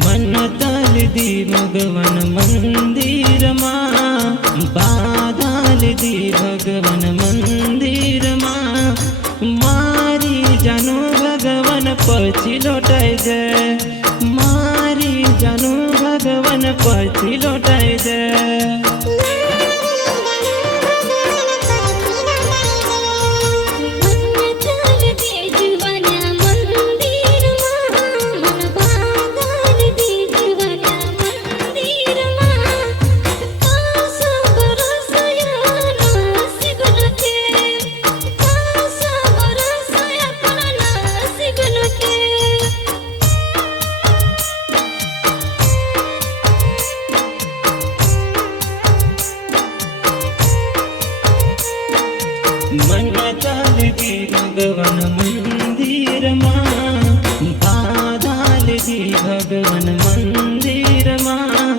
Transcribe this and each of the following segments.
मन ताल दी भगवान मंदिर माँ, बाधाल दी भगवान मंदिर माँ। मारी जानो भगवान पछी लौटाई दे, मारी जानो भगवान पछी लौटाई दे। मन ताल दी भगवान मंदिर माँ, बाधाल दी भगवान मंदिर माँ।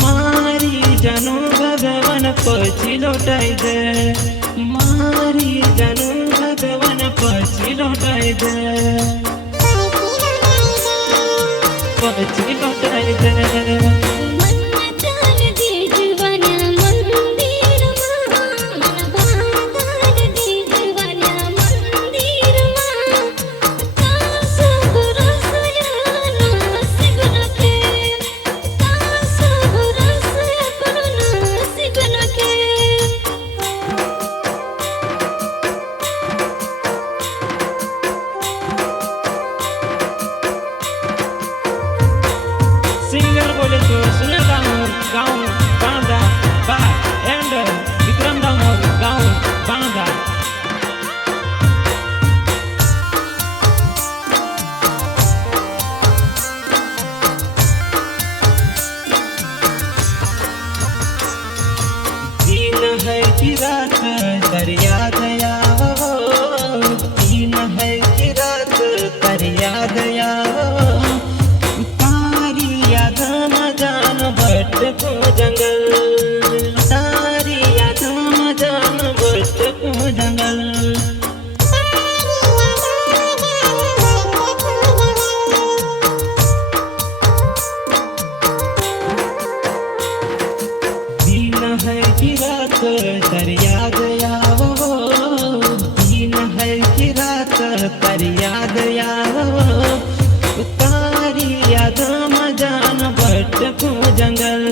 मारी जानो भगवान पछी लौटाई दे, मारी जानो भगवान पछी लौटाई दे, पछी लौटाई दे। सिंगर बोले तो सुनील दामोदर गाँव बांदा बा एंड विक्रम दामोदर गाँव बांदा। दिन है कि रात दरिया दया हो, दिन है कि रात दरिया दया हो। को जंगल तारी यादों में जान बट को जंगल। दिन है कि रात दरिया दया हो, दिन है कि रात दरिया दया हो। तारी यादों में जान बट को जंगल,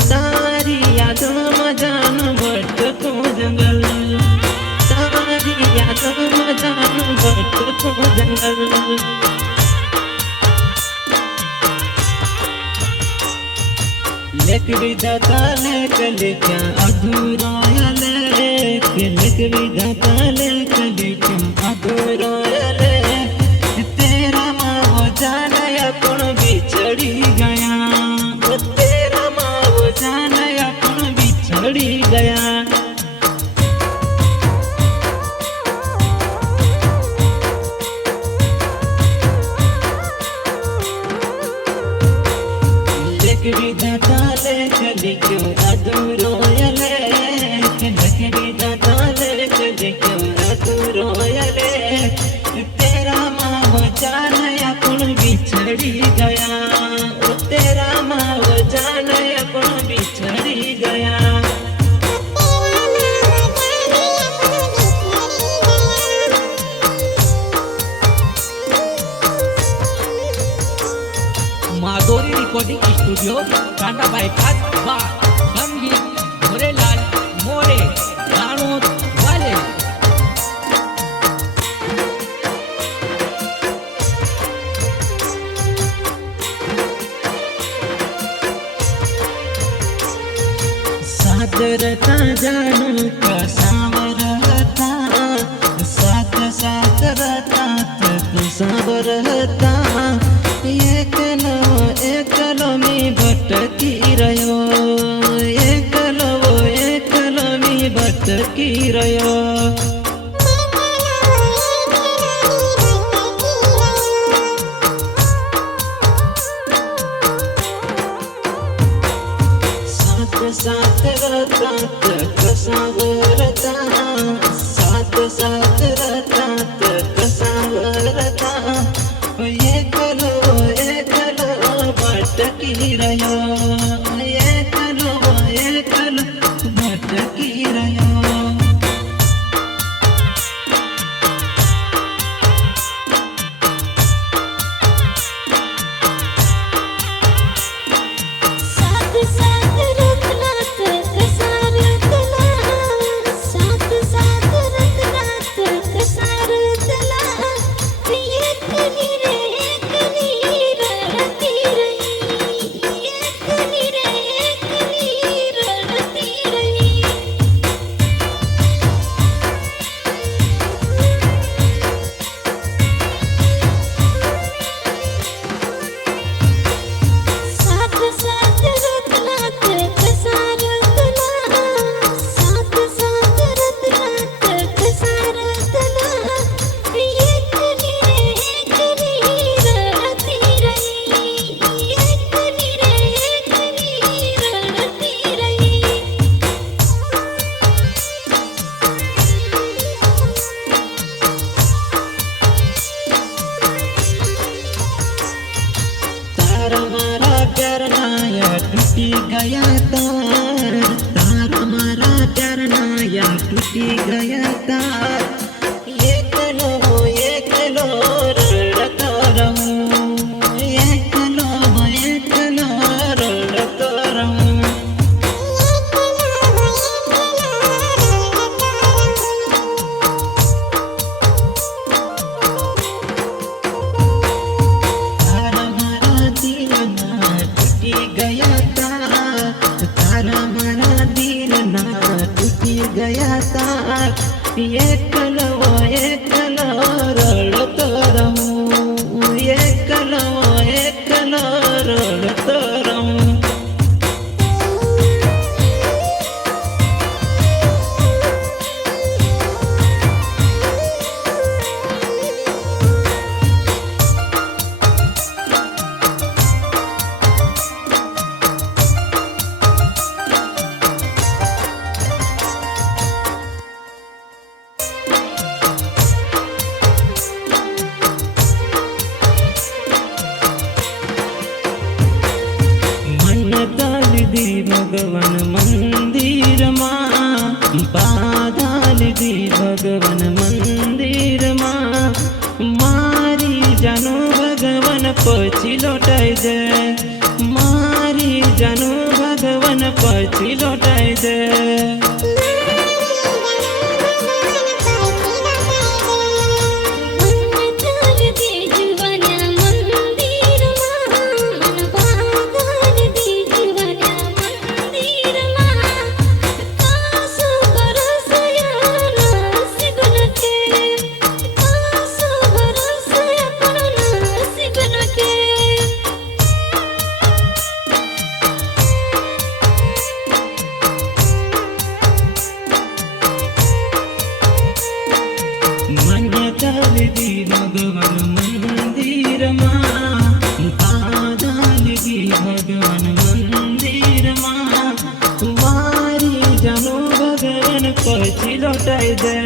तारी यादों में जान बट को जंगल, तारी यादों में जान बट को जंगल। लेक विधाता लेक लेके अधूरा लेक, लेक विधाता लेक लेके अधूरा लेक। तेरा माँ वो जाने अपन बिछड़ी गया, तेरा माँ वो जाने अपन बिछड़ी गया। लेक विधाता लेक लेके अधूरो लेक, लेक विधाता लेक लेके अधूरो लेक। तेरा माँ वो जाने अपन बिछड़ी गया, तेरा माँ वो जाने अपन बिछड़ी गया। Madhuri recording studio Tata bypass बा संगीत भोरेलाल मोरे दानोद वाले। साथ रहता जानू का सांवर रहता, साथ साथ रहता तो सांवर रहता। एकलो में भटकी रहो, एकलो में भटकी रहो। साथ साथ रहता तो सांवरता, साथ साथ रहता तो सांवरता। एकलो भटकी रह्यो एकलो एकलो भटकी रह्यो हमारा प्यार नाया टूटी गया तार तार हमारा प्यार नाया टूटी गया तार एकलो रड़ता रहूं एकलो रड़ता रहूं गया तार एकलो रड़ता रहूं एकलो रड़ता रहूं दी भगवान मंदिर माँ बाधाल दी भगवान मंदिर माँ मारी जानो भगवान पछी लौटाई दे मारी जानो भगवान पछी लौटाई दे दी भगवान मंदिर माँ आदान दी भगवान मंदिर माँ मारी जानो भगवान पछी लौटाई दे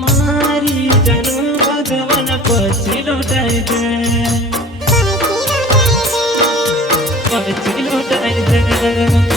मारी जानो भगवान पछी लौटाई दे पछी लौटाई दे